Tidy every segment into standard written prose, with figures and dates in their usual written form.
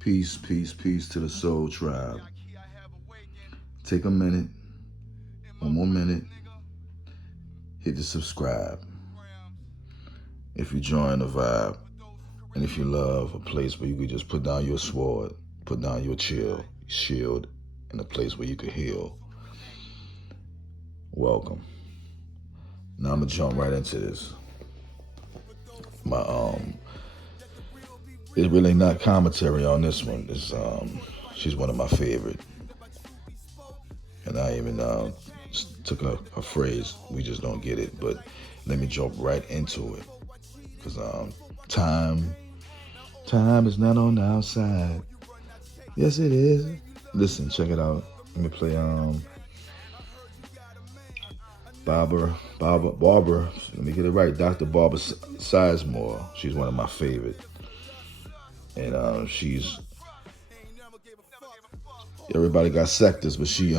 Peace, peace, peace to the Soul Tribe. Take a minute, one more minute, hit the subscribe. If you join the vibe, and if you love a place where you could just put down your sword, put down your shield, in a place where you could heal, welcome. Now I'm gonna jump right into this. It's really not commentary on this one. It's she's one of my favorite, and I even took a phrase. We just don't get it, but let me jump right into it, because time is not on the outside. Yes, it is. Listen, check it out. Let me play Barbara. Let me get it right. Dr. Barbara Sizemore. She's one of my favorite. And everybody got sectors, but she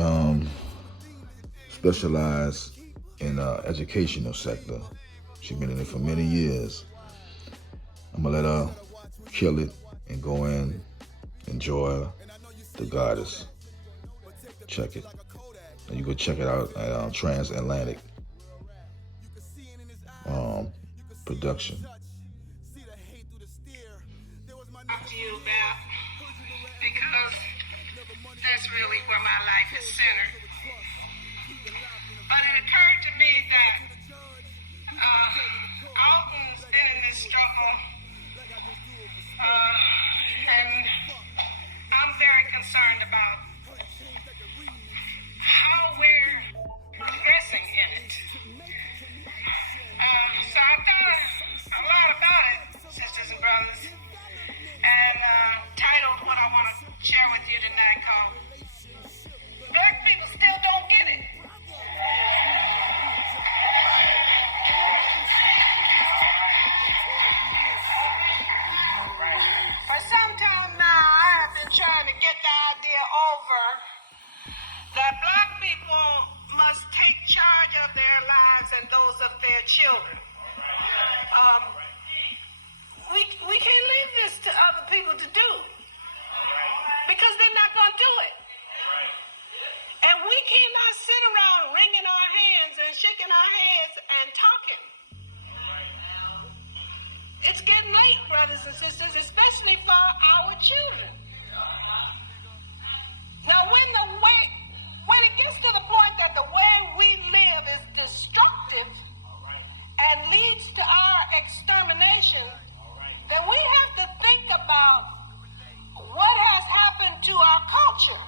specialized in educational sector. She's been in it for many years. I'm gonna let her kill it and go in, enjoy the goddess. Check it. And you can check it out at Transatlantic production. Talk to you about, because that's really where my life is centered. But it occurred to me that Alton's been in this struggle, and I'm very concerned about how we're progressing in it. So I've thought a lot about it, sisters and brothers, and titled what I want to share with you tonight called Black People Still Don't Get It. For some time now, I have been trying to get the idea over that black people must take charge of their lives and those of their children. We can't leave this to other people to do, because they're not going to do it. And we cannot sit around wringing our hands and shaking our heads and talking. It's getting late, brothers and sisters, especially for our children. Now, when it gets to the point that the way we live is destructive and leads to our extermination, then we have to think about what has happened to our culture.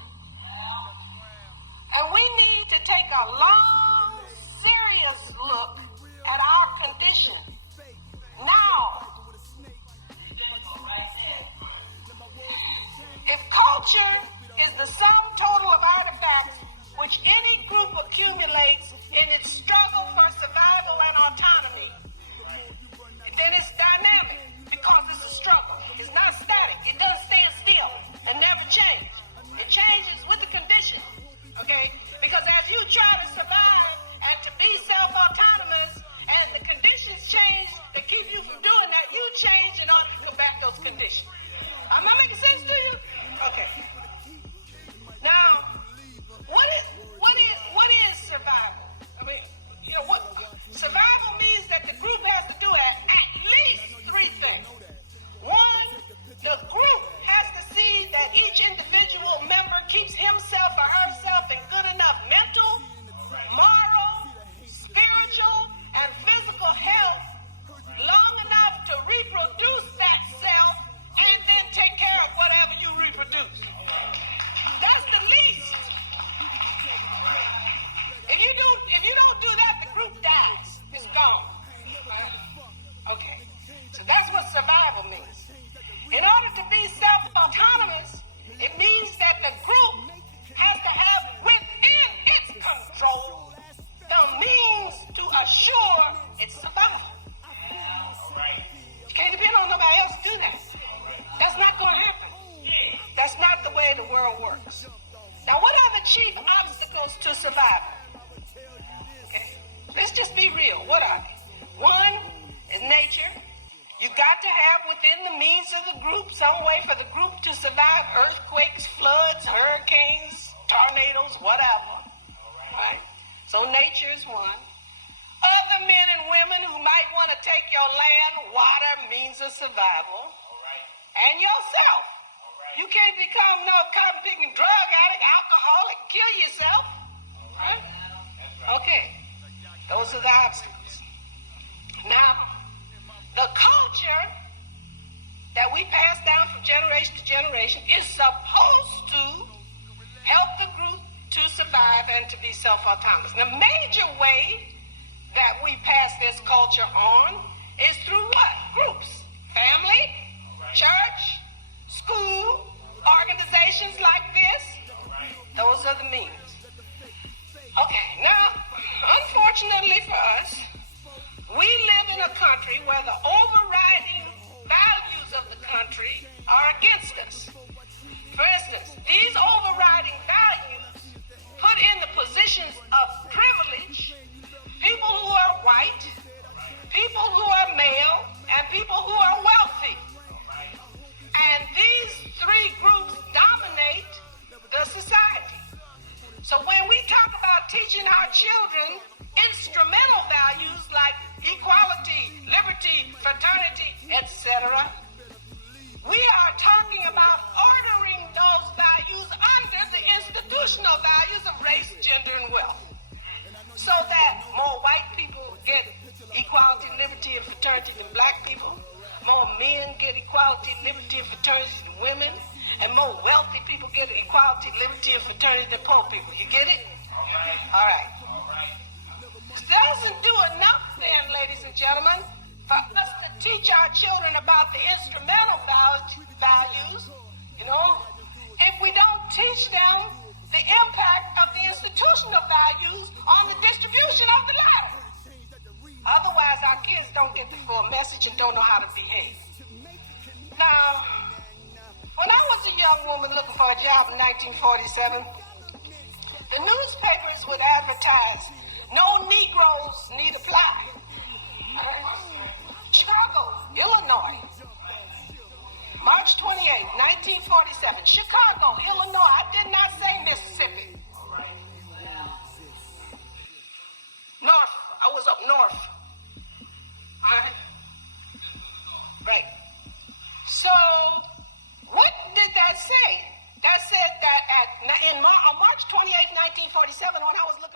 And we need to take a long, serious look at our condition. Now, if culture is the sum total of artifacts which any group accumulates in its struggle for survival and autonomy, then it's dynamic, because it's a struggle. It's not static. It doesn't stand still and never change. It changes with the conditions, okay? Because as you try to survive and to be self-autonomous, and the conditions change that keep you from doing that, you change in order to combat those conditions. Am I making sense to you? Okay. Now, what is survival? I mean, survival means that the group has to do at least three things. One, the group has to see that each individual member keeps himself or herself in good enough mental, moral, spiritual, and physical health long enough to reproduce that self and then take care of whatever you reproduce. That's the least. If you don't do that, the group dies. It's gone. Okay. So that's what survival means. In order to be self-autonomous, it means that the group has to have within its control the means to assure its survival. You can't depend on nobody else to do that. That's not going to happen. That's not the way the world works. Now, what are the chief obstacles to survival? Okay, let's just be real. What are they? One is nature. You got to have within the means of the group some way for the group to survive earthquakes, floods, hurricanes, tornadoes, whatever. Right? So nature is one. Other men and women who might want to take your land, water, means of survival. And yourself. You can't become no cotton-picking drug addict, alcoholic, kill yourself. Right? Okay. Those are the obstacles. Now, the culture that we pass down from generation to generation is supposed to help the group to survive and to be self-autonomous. The major way that we pass this culture on is through what? Groups. Family, church, school, organizations like this. Those are the means. Okay, now, unfortunately for us, we live in a country where the overriding values of the country are against us. For instance, these overriding values put in the positions of privilege people who are white, people who are male, and people who are wealthy. And these three groups dominate the society. So when we talk about teaching our children instrumental values like equality, liberty, fraternity, etc., we are talking about ordering those values under the institutional values of race, gender, and wealth. So that more white people get equality, liberty, and fraternity than black people, more men get equality, liberty, and fraternity than women, and more wealthy people get equality, liberty, and fraternity than poor people. You get it? All right. It doesn't do enough then, ladies and gentlemen, for us to teach our children about the instrumental values, if we don't teach them the impact of the institutional values on the distribution of the latter. Otherwise, our kids don't get the full message and don't know how to behave. Now, when I was a young woman looking for a job in 1947, the newspapers would advertise, "No Negroes need apply." Chicago, Illinois. March 28, 1947, Chicago, Illinois. I did not say Mississippi. North, I was up north. All right. Right. So, what did that say? That said that on March 28, 1947, when I was looking